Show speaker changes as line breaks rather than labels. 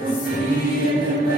The sea. and the